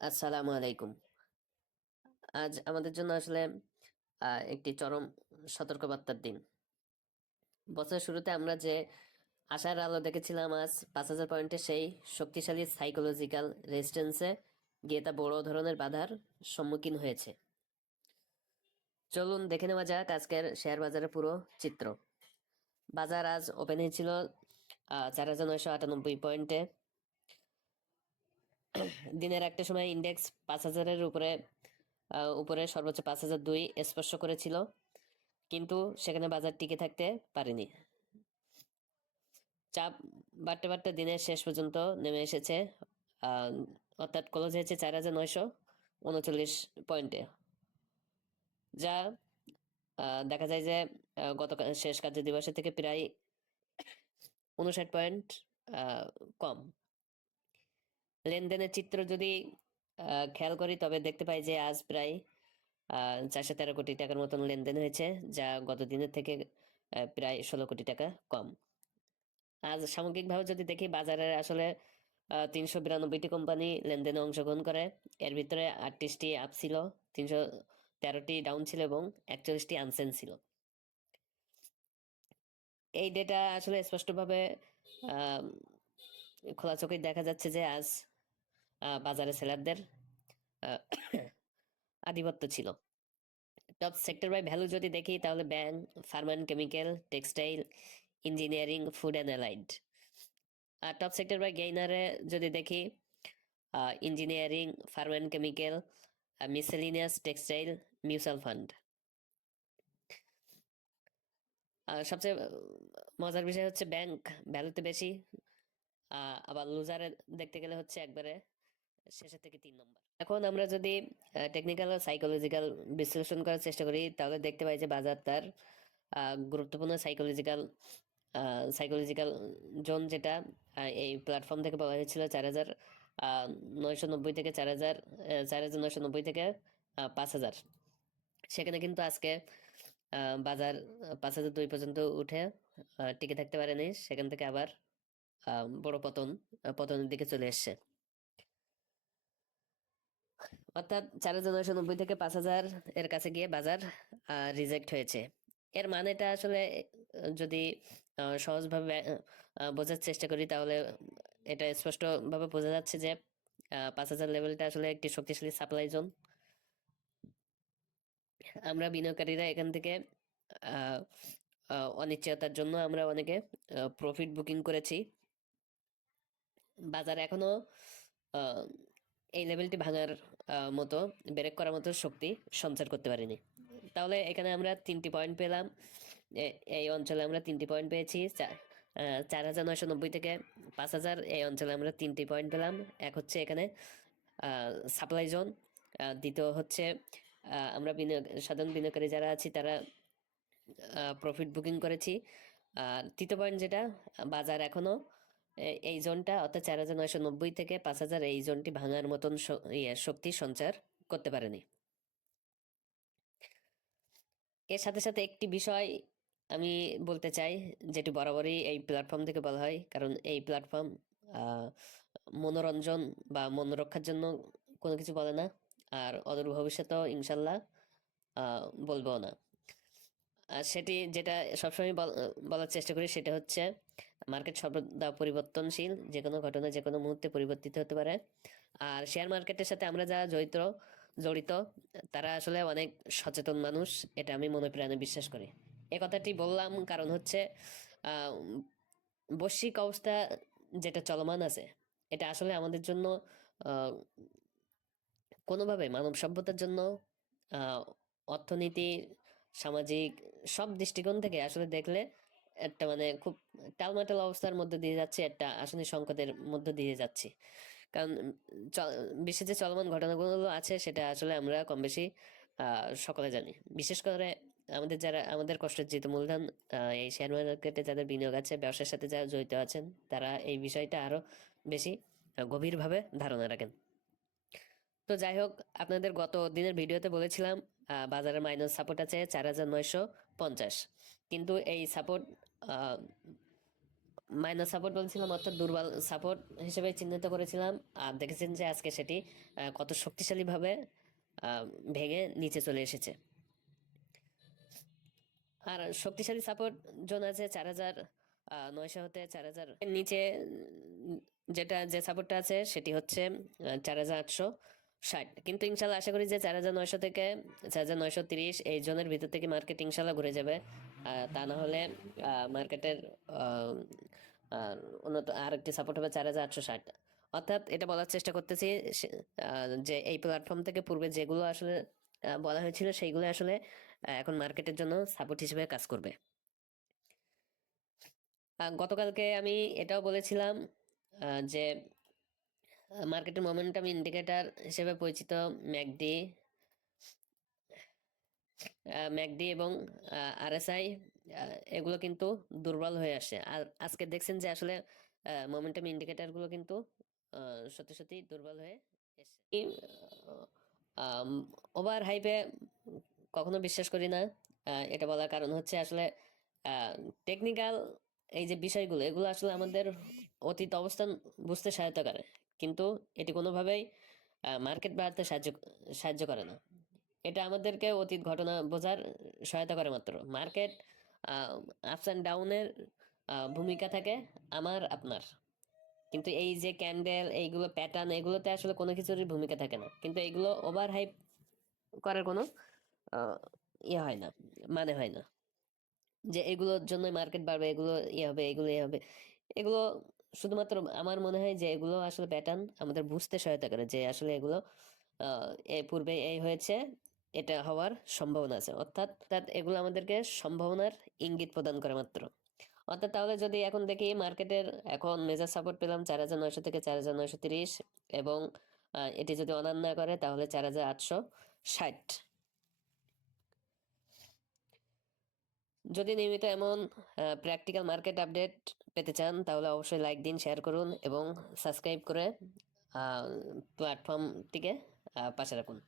আসসালামু আলাইকুম। আজ আমাদের জন্য আসলে একটি চরম সতর্কবার্তার দিন। বছরের শুরুতে আমরা যে আশার আলো দেখেছিলাম, আজ 5,000 পয়েন্টের সেই শক্তিশালী সাইকোলজিক্যাল রেজিস্ট্যান্সে গিয়ে তা বড় ধরনের বাধার সম্মুখীন হয়েছে। চলুন দেখে নেওয়া যাক আজকের শেয়ার বাজারের পুরো চিত্র। বাজার আজ ওপেন হয়েছিল 4,998 পয়েন্টে। দিনের একটা সময় ইন্ডেক্স 5,000-এর উপরে সর্বোচ্চ 5,002 স্পর্শ করেছিল, কিন্তু সেখানে বাজার টিকে থাকতে পারেনি। চাপ বাড়তে বাড়তে দিনের শেষ পর্যন্ত নেমে এসেছে, আহ, অর্থাৎ ক্লোজ হয়েছে 4,939 পয়েন্টে, যা দেখা যায় যে গতকাল শেষ কার্য দিবসের থেকে প্রায় 59 পয়েন্ট কম। লেনদেনের চিত্র যদি খেয়াল করি, তবে দেখতে পাই যে আজ প্রায় 413 কোটি টাকার মতন লেনদেন হয়েছে, যা গত দিনের থেকে প্রায় 16 কোটি টাকা কম। আজ সামগ্রিকভাবে যদি দেখি, বাজারের আসলে 392টি কোম্পানি লেনদেনে অংশগ্রহণ করে। এর ভিতরে 38টি আপ ছিল, 313টি ডাউন ছিল এবং 41টি আনসেন ছিল। এই ডেটা আসলে স্পষ্টভাবে আহ, খোলা চোখে দেখা যাচ্ছে যে আজ বাজারে সেলারদের আধিপত্য ছিল। টপ সেক্টর বাই ভ্যালু যদি দেখি, তাহলে bank, pharma and chemical, textile, engineering, food and allied. আর টপ সেক্টর বাই গেইনারে যদি দেখি, engineering, pharma and chemical, miscellaneous, textile, mutual fund. সবচেয়ে মজার বিষয় হচ্ছে ব্যাংক ভ্যালুতে বেশি, আবার লুজারে দেখতে গেলে হচ্ছে একবারে শেষের থেকে 3 নম্বর। এখন আমরা যদি টেকনিক্যাল ও সাইকোলজিক্যাল বিশ্লেষণ করার চেষ্টা করি, তাহলে দেখতে পাই যে বাজার তার গুরুত্বপূর্ণ সাইকোলজিক্যাল জোন, যেটা এই প্ল্যাটফর্ম থেকে বলা হয়েছিল 4,990 থেকে 4,990 থেকে 5,000। সেখানে কিন্তু আজকে বাজার 5,002 পর্যন্ত উঠে টিকে থাকতে পারেনি, সেখান থেকে আবার বড় পতনের দিকে চলে এসছে। অর্থাৎ 4,990 থেকে 5,000 এর কাছে গিয়ে বাজার রিজেক্ট হয়েছে। এর মানেটা আসলে যদি সহজভাবে বোঝার চেষ্টা করি, তাহলে এটা স্পষ্ট ভাবে বোঝা যাচ্ছে যে 5,000 লেভেলটা আসলে একটি শক্তিশালী সাপ্লাই জোন। আমরা বিনিয়োগকারীরা এখান থেকে আহ, অনিশ্চয়তার জন্য আমরা অনেকে প্রফিট বুকিং করেছি। বাজার এখনো আহ, এই লেভেলটি ভাঙার মতো, ব্রেক করার মতো শক্তি সঞ্চার করতে পারিনি। তাহলে এখানে আমরা 3টি পয়েন্ট পেলাম। এই অঞ্চলে আমরা 3টি পয়েন্ট পেয়েছি। 4,990 থেকে 5,000 এই অঞ্চলে আমরা 3টি পয়েন্ট পেলাম। এক হচ্ছে এখানে সাপ্লাই জোন, দ্বিতীয় হচ্ছে আমরা সাধারণ বিনিয়োগকারী যারা আছি তারা প্রফিট বুকিং করেছি। আর তৃতীয় পয়েন্ট যেটা, বাজার এখনো এই জোনটা অর্থাৎ 4,990 থেকে 5,000 এই জোনটি ভাঙার মতন শক্তি সঞ্চার করতে পারেনি। এর সাথে সাথে একটি বিষয় আমি বলতে চাই, যেটি বরাবরই এই প্ল্যাটফর্ম থেকে বলা হয়, কারণ এই প্ল্যাটফর্ম মনোরঞ্জন বা মনোরক্ষার জন্য কোনো কিছু বলে না, আর অদূর ভবিষ্যতেও ইনশাল্লাহ বলবো না। আর সেটি যেটা সবসময় বলার চেষ্টা করি, সেটা হচ্ছে মার্কেট সর্বদা পরিবর্তনশীল, যে কোনো ঘটনা যে কোনো মুহূর্তে পরিবর্তিত হতে পারে। আর শেয়ার মার্কেটের সাথে আমরা যারা জড়িত তারা আসলে অনেক সচেতন মানুষ, এটা আমি মনে প্রাণে বিশ্বাস করি। এ কথাটি বললাম কারণ হচ্ছে আহ বৈশ্বিক অবস্থা যেটা চলমান আছে, এটা আসলে আমাদের জন্য আহ কোনোভাবে মানব সভ্যতার জন্য আহ অর্থনীতি, সামাজিক সব দৃষ্টিকোণ থেকে আসলে দেখলে একটা মানে খুব টালমাটাল অবস্থার মধ্যে দিয়ে যাচ্ছে, একটা আসন্ন সংকটের মধ্যে দিয়ে যাচ্ছি। কারণ বিশ্বে যে চলমান ঘটনাগুলো আছে, সেটা আসলে আমরা কম বেশি সকলে জানি। বিশেষ করে আমাদের কষ্টার্জিত মূলধন এই শেয়ার মার্কেটে যাদের বিনিয়োগ আছে, ব্যবসার সাথে যারা জড়িত আছেন, তারা এই বিষয়টা আরো বেশি গভীরভাবে ধারণা রাখেন। তো যাই হোক, আপনাদের গত দিনের ভিডিওতে বলেছিলাম বাজারের মাইনাস সাপোর্ট আছে 4,950, কিন্তু এই সাপোর্ট মাইনাস সাপোর্ট বলছিলাম, অর্থাৎ দুর্বল সাপোর্ট হিসেবে চিহ্নিত করেছিলাম। আর দেখেছেন যে আজকে সেটি কত শক্তিশালীভাবে ভেঙে নিচে চলে এসেছে। আর শক্তিশালী সাপোর্ট জোন আছে 4,900 হতে 4,000 নিচে। যেটা যে সাপোর্টটা আছে সেটি হচ্ছে 4,860। কিন্তু ইনশাল্লাহ আশা করি যে 4,900 থেকে 4,930 এই জোনের ভিতর থেকে মার্কেট ইনশাল্লাহ ঘুরে যাবে। তা না হলে মার্কেটের উন্নত আর একটি সাপোর্ট হবে 4,860। অর্থাৎ এটা বলার চেষ্টা করতেছি যে এই প্ল্যাটফর্ম থেকে পূর্বে যেগুলো আসলে বলা হয়েছিল সেইগুলো আসলে এখন মার্কেটের জন্য সাপোর্ট হিসেবে কাজ করবে। গতকালকে আমি এটাও বলেছিলাম যে মার্কেটের মোমেন্টাম ইন্ডিকেটর হিসেবে পরিচিত ম্যাকডি এবং আরএসআই এগুলো কিন্তু দুর্বল হয়ে আসে। আর আজকে দেখছেন যে আসলে মোমেন্টাম ইন্ডিকেটর গুলো কিন্তু সত্যি সত্যি দুর্বল হয়ে এসে। ওভার হাইপে কখনো বিশ্বাস করি না। এটা বলার কারণ হচ্ছে আসলে টেকনিক্যাল এই যে বিষয়গুলো এগুলো আসলে আমাদের অতীত অবস্থান বুঝতে সহায়তা করে, কিন্তু এটি কোনোভাবেই মার্কেট বাড়তে সাহায্য করে না। এটা আমাদেরকে অতীত ঘটনা বোঝার সহায়তা করে মাত্র। মার্কেট আপস অ্যান্ড ডাউনের ভূমিকা থাকে আমার আপনার, কিন্তু এই যে ক্যান্ডেল এইগুলো প্যাটার্ন এগুলোতে আসলে কোনো কিছুরই ভূমিকা থাকে না। কিন্তু এগুলো ওভার হাইপ করার কোনো ইয়ে হয় না, মানে হয় না যে এগুলোর জন্য মার্কেট বাড়বে, এগুলো ইয়ে হবে, এগুলো ইয়ে হবে। এগুলো শুধুমাত্র আমার মনে হয় যে এগুলো আসলে প্যাটার্ন আমাদের বুঝতে সহায়তা করে যে আসলে এগুলো এ পূর্বে এই হয়েছে, এটা হওয়ার সম্ভাবনা আছে। অর্থাৎ এগুলো আমাদেরকে সম্ভাবনার ইঙ্গিত প্রদান করে মাত্র। অর্থাৎ তাহলে যদি এখন দেখি মার্কেটের এখন মেজর সাপোর্ট পেলাম 4,900 থেকে 4,930, এবং এটি যদি অনার না করে তাহলে 4,860। যদি নিয়মিত এমন প্র্যাকটিক্যাল মার্কেট আপডেট পেতে চান তাহলে অবশ্যই লাইক দিন, শেয়ার করুন এবং সাবস্ক্রাইব করে প্ল্যাটফর্মটিকে পাশে রাখুন।